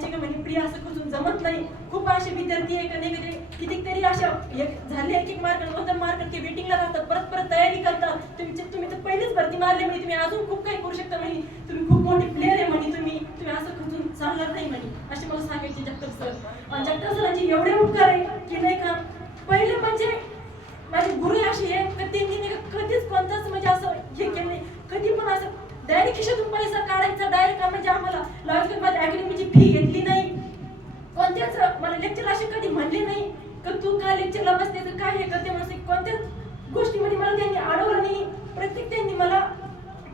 म्हणायचे का म्हणजे प्रिया असं करून जमत नाही. खूप असे विद्यार्थी आहे का नाही म्हणजे कितीतरी अशा एक झाले एक एक मार्क दोन मार्क ते वेटिंगला राहतात. परत परत तयारी करतात. तुम्ही तुम्ही तर पहिलेच भरती मारली म्हणे. तुम्ही अजून खूप काही करू शकता म्हणे. तुम्ही खूप मोठे प्लेअर आहे म्हणे तुम्ही. तुम्ही असं खचून चालणार नाही म्हणे. असे मला सांगायचे जगताप सर. आणि जगताप एवढे उपकार आहे की नाही का पहिले म्हणजे माझे गुरु असे आहे का त्यांनी नाही का कधीच कोणताच म्हणजे असं हे केलं नाही कधी पण असं डायरेक्ट खिशातून पैसा काढायचा डायरेक्ट म्हणजे लॉजिकल माझ्या अकॅडमीची फी घेतली नाही कोणत्याच मला लेक्चर असे कधी म्हणले नाही का तू काय लेक्चरला बसते तर काय हे करते म्हणून? कोणत्याच गोष्टीमध्ये मला त्यांनी अडवलं नाही. प्रत्येक त्यांनी मला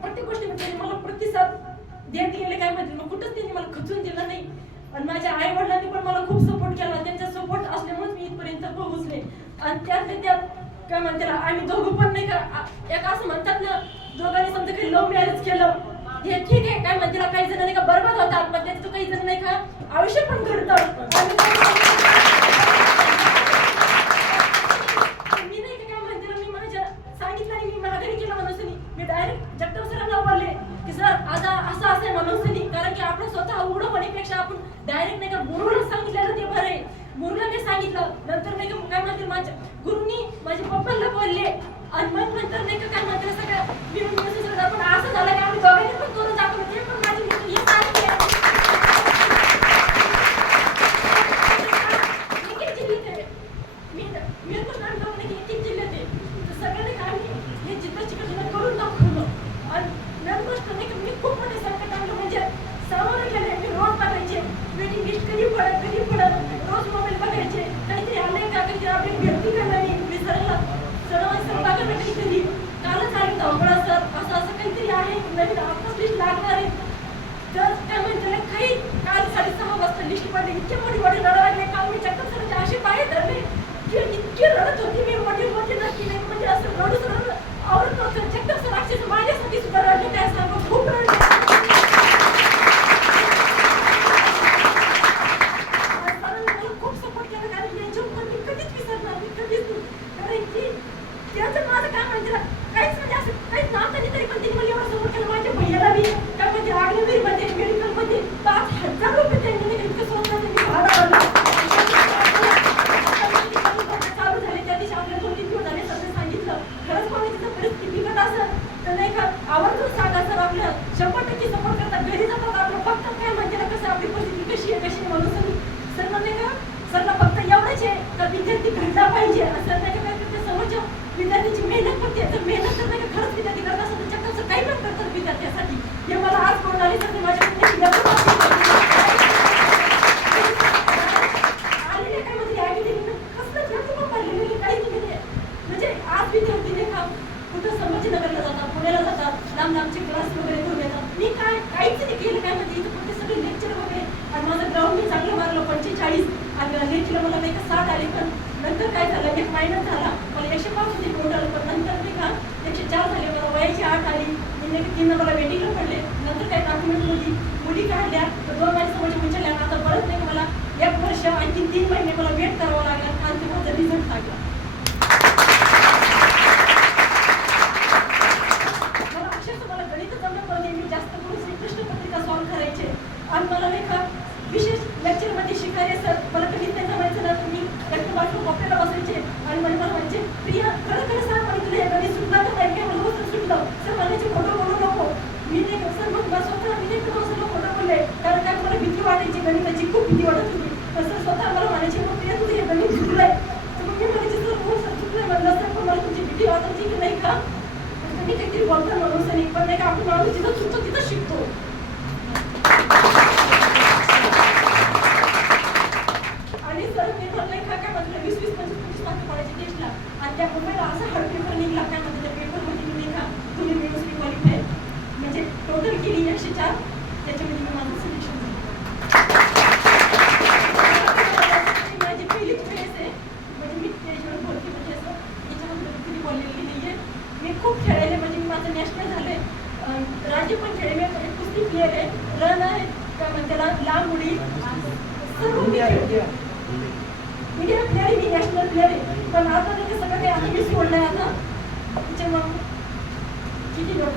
प्रत्येक गोष्टीमध्ये मला प्रतिसाद देत गेले काय माहिती मग कुठंच त्यांनी मला खचून दिलं नाही. आणि माझ्या आई वडिलांनी पण मला खूप सपोर्ट केला त्यांचा सपोर्ट असल्यामुळेच मी इथपर्यंत पोहोचले. आणि त्यातले त्यात काय म्हणते आम्ही दोघं पण नाही का एक असं म्हणतात ना दोघांनी समजा काही लव्ह मॅरेज केलं हे ठीक आहे काय म्हणते काही जण नाही का बरोबर होतात पण त्याचं काही जण नाही का आयुष्य पण घडतं. मी नाही का काय म्हणते मी माझ्या सांगितलं मी माघारी केलं म्हणून मी डायरेक्ट जगताप सरांना बोलले की सर आता असं असं आहे कारण की आपण स्वतः उघडं होण्यापेक्षा आपण डायरेक्ट नाही का गुरुला सांगितलेलं ते बरं आहे. गुरुला मी सांगितलं. नंतर नाही का काय म्हणते माझ्या गुरुनी माझ्या पप्पाला बोलले. आणि मग नंतर नाही का काय படிக்க முடியும் असं तर नाही का आवर्जून सांगा सर आपलं शंभर टक्के सपोर्ट करतात. घरी जातात. आपलं फक्त काय म्हणजे ना कसं आपली परिस्थिती कशी आहे कशी आहे म्हणून सर सर नाही का सरला फक्त एवढंच आहे का विद्यार्थी घडला पाहिजे असं नाही का काय समोरच्या विद्यार्थ्याची मेहनत करते मेहनत तर नाही का खरंच विद्यार्थी करत असेल तर चक्क असं काही पण करतात विद्यार्थ्यासाठी हे मला आज कळून आले तर माझ्या आलेले काय म्हणजे academy कसलं जास्त पण पडलेलं नाही, काहीच नाही म्हणजे. म्हणजे आज विद्यार्थी नाही का कुठं गेला जातात लांब लांबचे क्लास वगैरे करून येतात मी काय काहीच नाही केलं काय म्हणजे इथं फक्त सगळे लेक्चर वगैरे. आणि माझं ग्राउंड मी चांगलं मारलं पंचेचाळीस. आणि लेक्चर मला नाही का साठ आले. पण नंतर काय झालं एक महिना झाला. मला एकशे पाच होते आलं पण नंतर मी का एकशे चार झाले. मला वयाची आठ आली. मी नाही तीन मला वेटिंगला पडले. नंतर काय डॉक्युमेंटमध्ये मुली काढल्या. तर दोन महिने म्हणजे विचारल्या आता परत नाही मला. एक वर्ष आणखी तीन महिने मला वेट करावं लागला. आणि ते माझा रिझल्ट लागला मला अक्षरशः मला गणित जमत नव्हते मी जास्त करून श्री कृष्ण पत्रिका सॉल्व्ह करायचे आणि मला नाही का विशेष लेक्चरमध्ये शिकायचे सर मला कधीच नाही जमायचं ना तुम्ही एकटं बाजू कॉपऱ्याला बसायचे आणि मला मला म्हणजे प्रिया खरं खरं सांग मला तुला हे गणित सुटलं तर नाही काय मला होतं सुटलं सर म्हणायचे खोटं बोलू नको मी नाही का सर मग स्वतः मी नाही का सर खोटं बोलले कारण काय मला भीती वाटायची गणिताची खूप भीती वाटत होती. तसं स्वतः मला म्हणायची मग प्रिया तुझं हे गणित चुकलंय. तर मग मी म्हणायचे सर हो सर चुकलंय. म्हणलं सर पण मला तुमची भीती वाटायची की नाही का? मी काहीतरी बोलतो माणूस आणि पण नाही का आपण माणूस जिथं चुकतो तिथं शिकतो आणि सर मी म्हणलं का काय म्हटलं वीस वीस पंचवीस पंचवीस मार्क पडायचे टेस्टला आणि त्या मुंबईला असा हार्ड पेपर निघला काय म्हणते त्या पेपरमध्ये मी नाही का तुम्ही व्यवस्थित क्वालिफाय म्हणजे टोटल केली एकशे चार त्याच्यामध्ये मी माझं सिलेक्शन झालं माझी पहिलीच वेळेस आहे म्हणजे मी त्याच्यावर बोलते म्हणजे असं याच्यामध्ये कधी बोललेली नाही आहे मी खूप खेळायले म्हणजे मी माझं नॅशनल झालंय राज्य पण म्हणजे कुस्ती प्लेअर आहे रन आहे. काय म्हणते लांब उडी. सर्व मी खेळते प्लेअर आहे मी नॅशनल प्लेअर आहे. पण आता नाही का सगळं काही आता मी सोडलंय आता. त्याच्यामुळं किती लोक